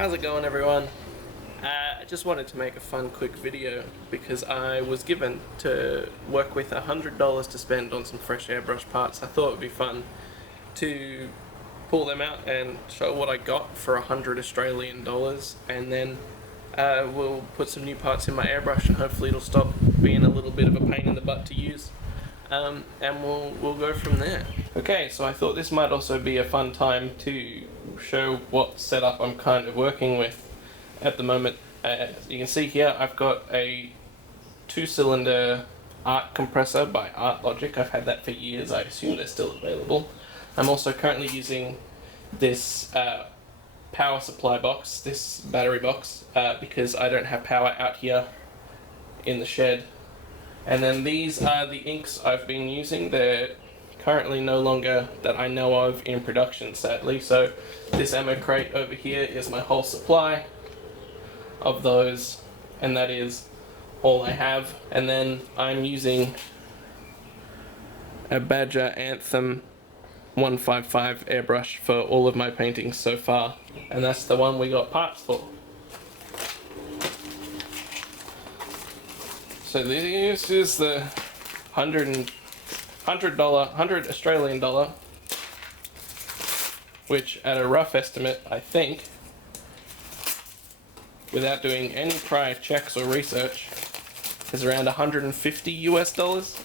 How's it going, everyone? I just wanted to make a fun quick video because I was given to work with $100 to spend on some fresh airbrush parts. I thought it would be fun to pull them out and show what I got for 100 Australian dollars, and then we'll put some new parts in my airbrush and hopefully it'll stop being a little bit of a pain in the butt to use. And we'll go from there. Okay, so I thought this might also be a fun time to show what setup I'm kind of working with at the moment. As you can see here, I've got a 2-cylinder Art compressor by Art Logic. I've had that for years. I assume they're still available. I'm also currently using this power supply box, this battery box, because I don't have power out here in the shed. And then these are the inks I've been using. They're currently no longer that I know of in production, sadly. So this ammo crate over here is my whole supply of those, and that is all I have. And then I'm using a Badger Anthem 155 airbrush for all of my paintings so far, and that's the one we got parts for. So this is the $100 Australian dollar, which at a rough estimate, I think, without doing any prior checks or research, is around 150 US dollars.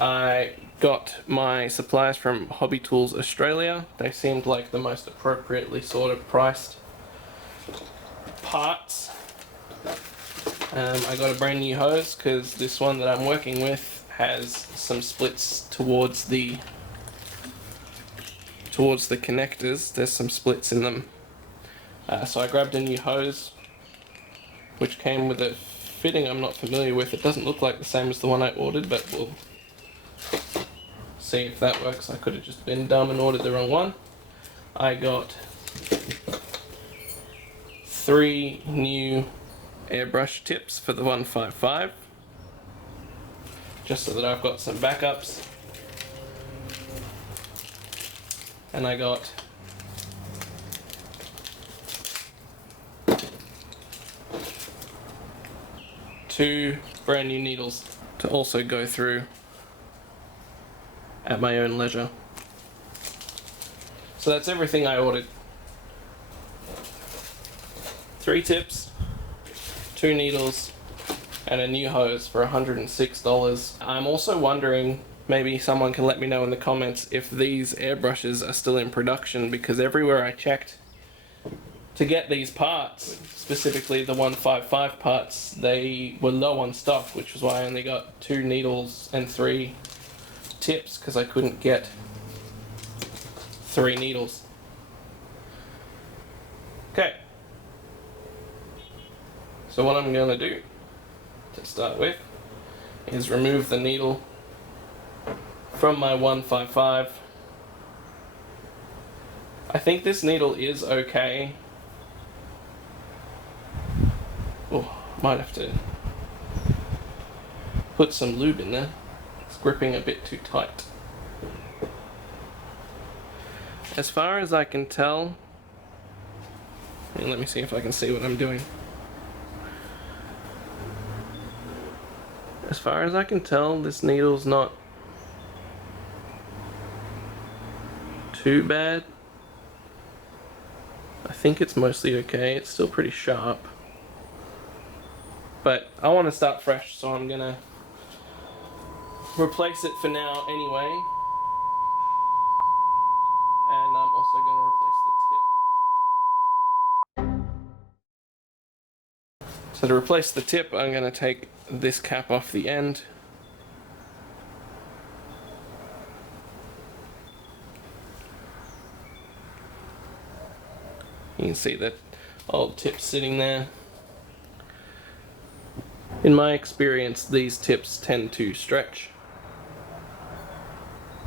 I got my supplies from Hobby Tools Australia. They seemed like the most appropriately sort of priced parts. I got a brand new hose because this one that I'm working with has some splits towards the connectors. There's some splits in them. So I grabbed a new hose, which came with a fitting I'm not familiar with. It doesn't look like the same as the one I ordered, but we'll see if that works. I could have just been dumb and ordered the wrong one. I got 3 new airbrush tips for the 155, just so that I've got some backups. And I got 2 brand new needles to also go through at my own leisure. So that's everything I ordered. 3 tips, 2 needles, and a new hose for $106. I'm also wondering, maybe someone can let me know in the comments if these airbrushes are still in production, because everywhere I checked to get these parts, specifically the 155 parts, they were low on stock, which was why I only got 2 needles and 3 tips, because I couldn't get 3 needles. Okay, so what I'm going to do to start with is remove the needle from my 155. I think this needle is okay. Oh, might have to put some lube in there. It's gripping a bit too tight. As far as I can tell, and let me see if I can see what I'm doing. As far as I can tell, this needle's not too bad. I think it's mostly okay. It's still pretty sharp. But I want to start fresh, so I'm gonna replace it for now anyway. And I'm also gonna replace the tip. So to replace the tip, I'm gonna take this cap off the end. You can see that old tip sitting there. In my experience, these tips tend to stretch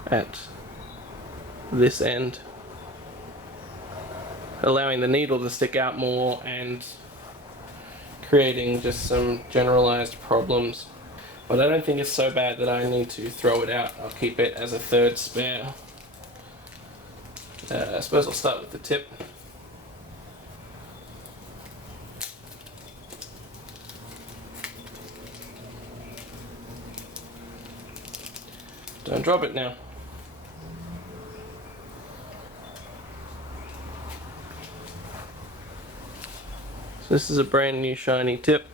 at this end, allowing the needle to stick out more and creating just some generalized problems. But I don't think it's so bad that I need to throw it out. I'll keep it as a third spare. I suppose I'll start with the tip. Don't drop it now. So this is a brand new shiny tip.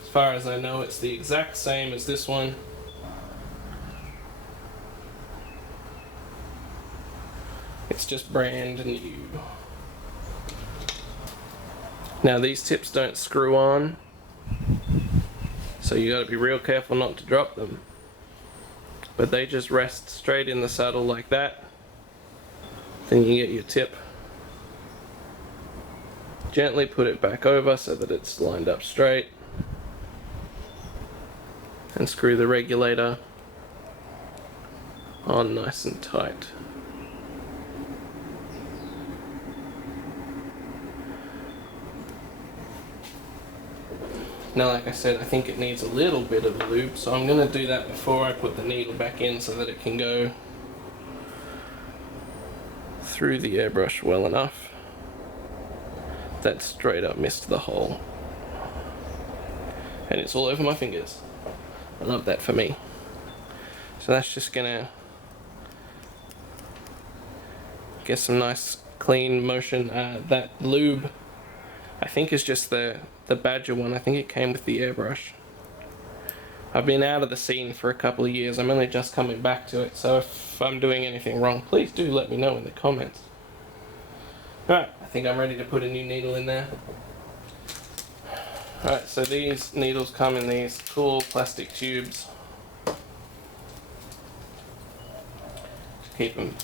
As far as I know, it's the exact same as this one. It's just brand new. Now these tips don't screw on, so you got to be real careful not to drop them. But they just rest straight in the saddle like that. Then you get your tip. Gently put it back over so that it's lined up straight. And screw the regulator on nice and tight. Now, like I said, I think it needs a little bit of lube, so I'm going to do that before I put the needle back in so that it can go through the airbrush well enough. That straight up missed the hole. And it's all over my fingers. I love that for me. So that's just gonna get some nice clean motion. That lube, I think, is just the Badger one. I think it came with the airbrush. I've been out of the scene for a couple of years. I'm only just coming back to it, so if I'm doing anything wrong, please do let me know in the comments. Alright, I think I'm ready to put a new needle in there. Alright, so these needles come in these cool plastic tubes to keep them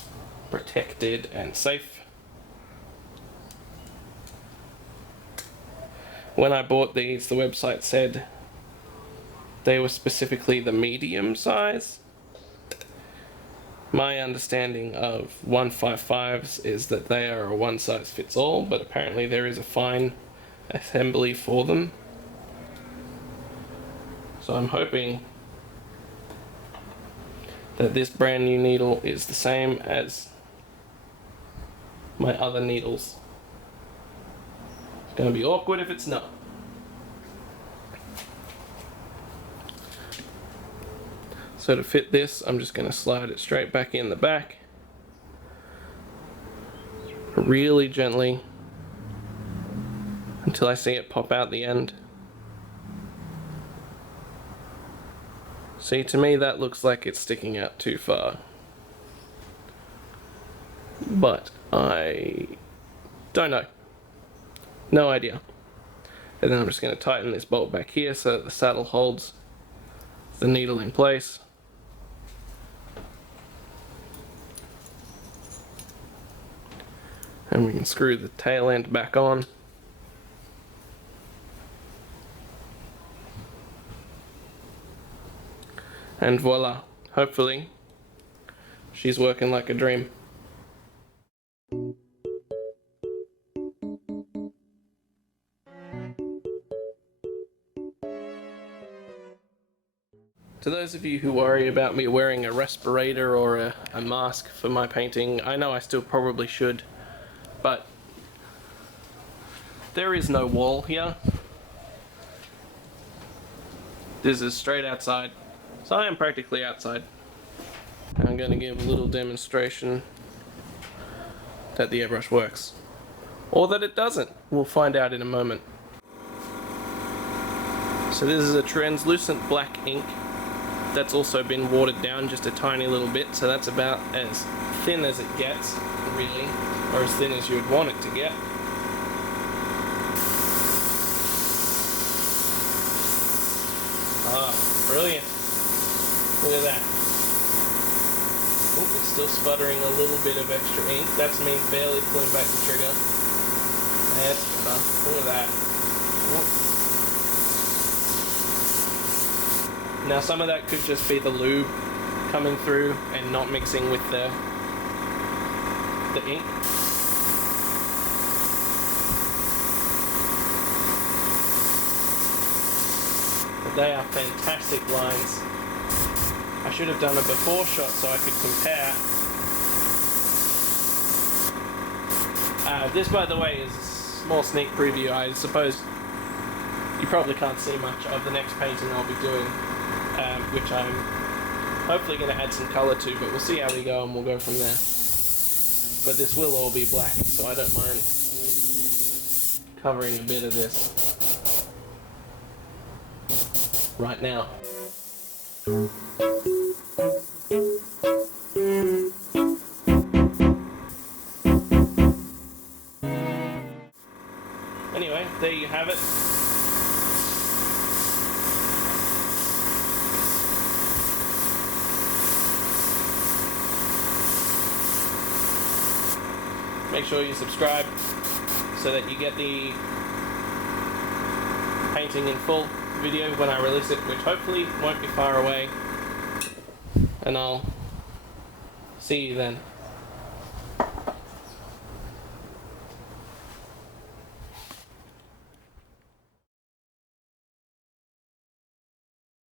protected and safe. When I bought these, the website said they were specifically the medium size. My understanding of 155s is that they are a one size fits all, but apparently there is a fine assembly for them. So I'm hoping that this brand new needle is the same as my other needles. It's going to be awkward if it's not. So to fit this, I'm just going to slide it straight back in the back. Really gently until I see it pop out the end. See, to me that looks like it's sticking out too far. But I don't know. No idea. And then I'm just going to tighten this bolt back here so that the saddle holds the needle in place. And we can screw the tail end back on. And voila, hopefully she's working like a dream. To those of you who worry about me wearing a respirator or a mask for my painting, I know I still probably should. But there is no wall here. This is straight outside. So I am practically outside. I'm going to give a little demonstration that the airbrush works. Or that it doesn't. We'll find out in a moment. So this is a translucent black ink that's also been watered down just a tiny little bit, so that's about as thin as it gets, really. Or as thin as you would want it to get. Ah, brilliant. Look at that. Oh, it's still sputtering a little bit of extra ink. That's me barely pulling back the trigger. That's better. Look at that. Oh. Now some of that could just be the lube coming through and not mixing with the ink. But they are fantastic lines. I should have done a before shot so I could compare. This, by the way, is a small sneak preview. I suppose you probably can't see much of the next painting I'll be doing, which I'm hopefully going to add some colour to, but we'll see how we go and we'll go from there. But this will all be black, so I don't mind covering a bit of this right now. Anyway, there you have it. Make sure you subscribe so that you get the painting in full video when I release it, which hopefully won't be far away. And I'll see you then.